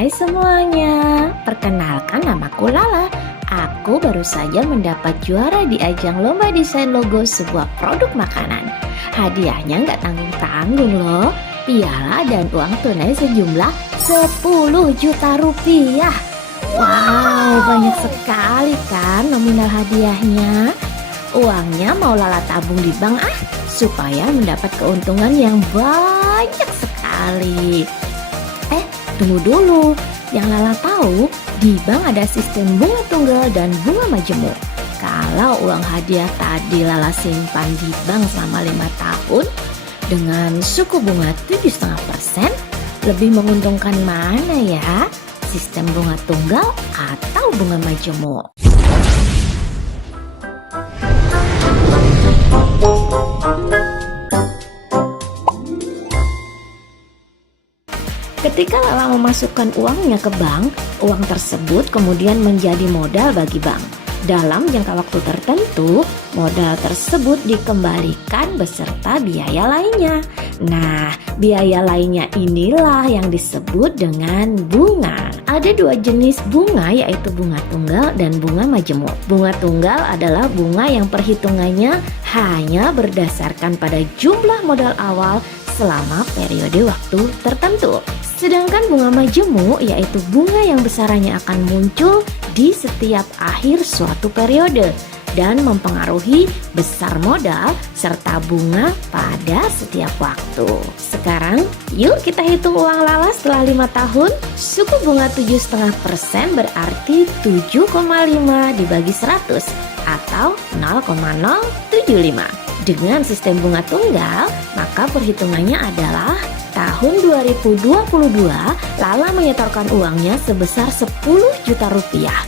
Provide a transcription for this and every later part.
Hai semuanya, perkenalkan namaku Lala. Aku baru saja mendapat juara di ajang lomba desain logo sebuah produk makanan. Hadiahnya nggak tanggung-tanggung loh, piala dan uang tunai sejumlah 10 juta rupiah. Wow, banyak sekali kan nominal hadiahnya. Uangnya mau Lala tabung di bank supaya mendapat keuntungan yang banyak sekali. Tunggu dulu, yang Lala tahu di bank ada sistem bunga tunggal dan bunga majemuk. Kalau uang hadiah tadi Lala simpan di bank selama 5 tahun dengan suku bunga 7,5%, lebih menguntungkan mana ya? Sistem bunga tunggal atau bunga majemuk? Ketika Lala memasukkan uangnya ke bank, uang tersebut kemudian menjadi modal bagi bank. Dalam jangka waktu tertentu, modal tersebut dikembalikan beserta biaya lainnya. Nah, biaya lainnya inilah yang disebut dengan bunga. Ada 2 jenis bunga, yaitu bunga tunggal dan bunga majemuk. Bunga tunggal adalah bunga yang perhitungannya hanya berdasarkan pada jumlah modal awal selama periode waktu tertentu. Sedangkan bunga majemuk yaitu bunga yang besarannya akan muncul di setiap akhir suatu periode dan mempengaruhi besar modal serta bunga pada setiap waktu. Sekarang yuk kita hitung uang Lala setelah 5 tahun. Suku bunga 7,5% berarti 7,5 dibagi 100 atau 0,075. Dengan sistem bunga tunggal, maka perhitungannya adalah tahun 2022 Lala menyetorkan uangnya sebesar 10 juta rupiah.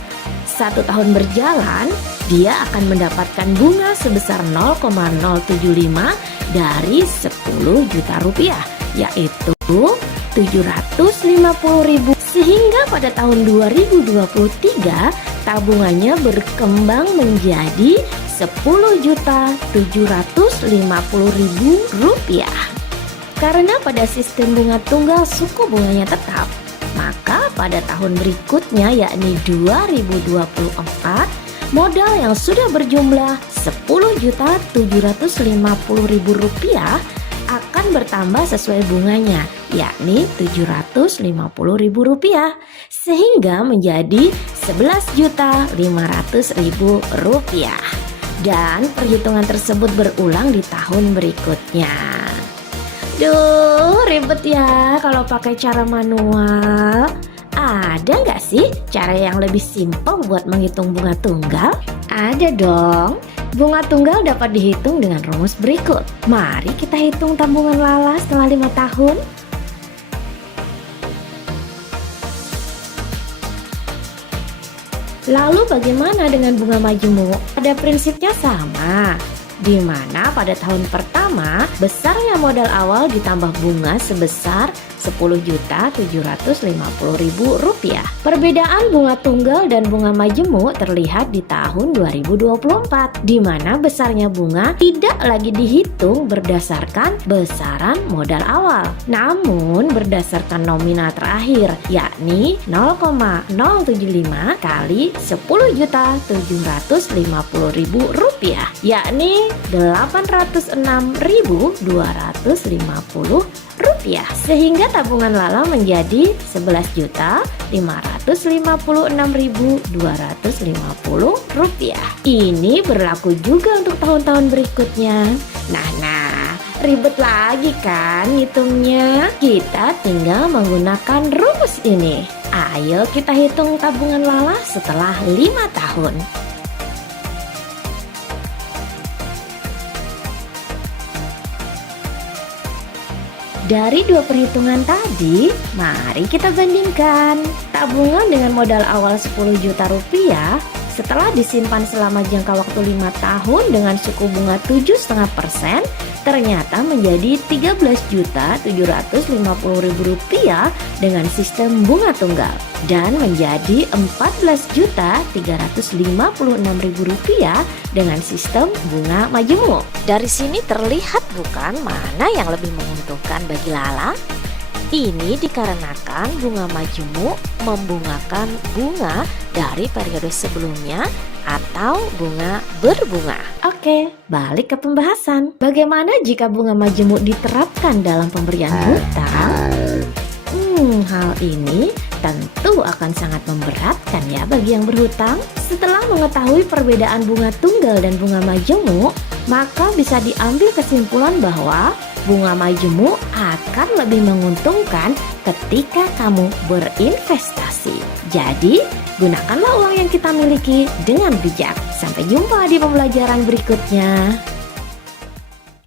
1 tahun berjalan, dia akan mendapatkan bunga sebesar 0,075 dari 10 juta rupiah, yaitu 750.000. Sehingga pada tahun 2023 tabungannya berkembang menjadi 10.750.000 rupiah. Karena pada sistem bunga tunggal suku bunganya tetap, maka pada tahun berikutnya yakni 2024, modal yang sudah berjumlah 10.750.000 rupiah akan bertambah sesuai bunganya, yakni 750.000 rupiah, sehingga menjadi 11.500.000 rupiah. Dan perhitungan tersebut berulang di tahun berikutnya. Duh, ribet ya kalau pakai cara manual. Ada nggak sih cara yang lebih simpel buat menghitung bunga tunggal? Ada dong. Bunga tunggal dapat dihitung dengan rumus berikut. Mari kita hitung tabungan Lala setelah 5 tahun. Lalu bagaimana dengan bunga majemuk? Pada prinsipnya sama, di mana pada tahun pertama besarnya modal awal ditambah bunga sebesar 10.750.000 rupiah. Perbedaan bunga tunggal dan bunga majemuk terlihat di tahun 2024, di mana besarnya bunga tidak lagi dihitung berdasarkan besaran modal awal, namun berdasarkan nominal terakhir, yakni 0,075 kali 10.750.000 rupiah, yakni 806.250 rupiah, sehingga tabungan Lala menjadi 11.556.250 rupiah. Ini berlaku juga untuk tahun-tahun berikutnya. Nah, ribet lagi kan hitungnya? Kita tinggal menggunakan rumus ini. Ayo kita hitung tabungan Lala setelah 5 tahun. Dari 2 perhitungan tadi, mari kita bandingkan. Tabungan dengan modal awal 10 juta rupiah setelah disimpan selama jangka waktu 5 tahun dengan suku bunga 7,5% ternyata menjadi 13.750.000 rupiah dengan sistem bunga tunggal, dan menjadi 14.356.000 rupiah dengan sistem bunga majemuk. Dari sini terlihat bukan mana yang lebih menguntungkan bagi Lala? Ini dikarenakan bunga majemuk membungakan bunga dari periode sebelumnya atau bunga berbunga. Oke, balik ke pembahasan. Bagaimana jika bunga majemuk diterapkan dalam pemberian hutang? Hal ini tentu akan sangat memberatkan ya bagi yang berhutang. Setelah mengetahui perbedaan bunga tunggal dan bunga majemuk, maka bisa diambil kesimpulan bahwa bunga majemuk akan lebih menguntungkan ketika kamu berinvestasi. Jadi, gunakanlah uang yang kita miliki dengan bijak. Sampai jumpa di pembelajaran berikutnya.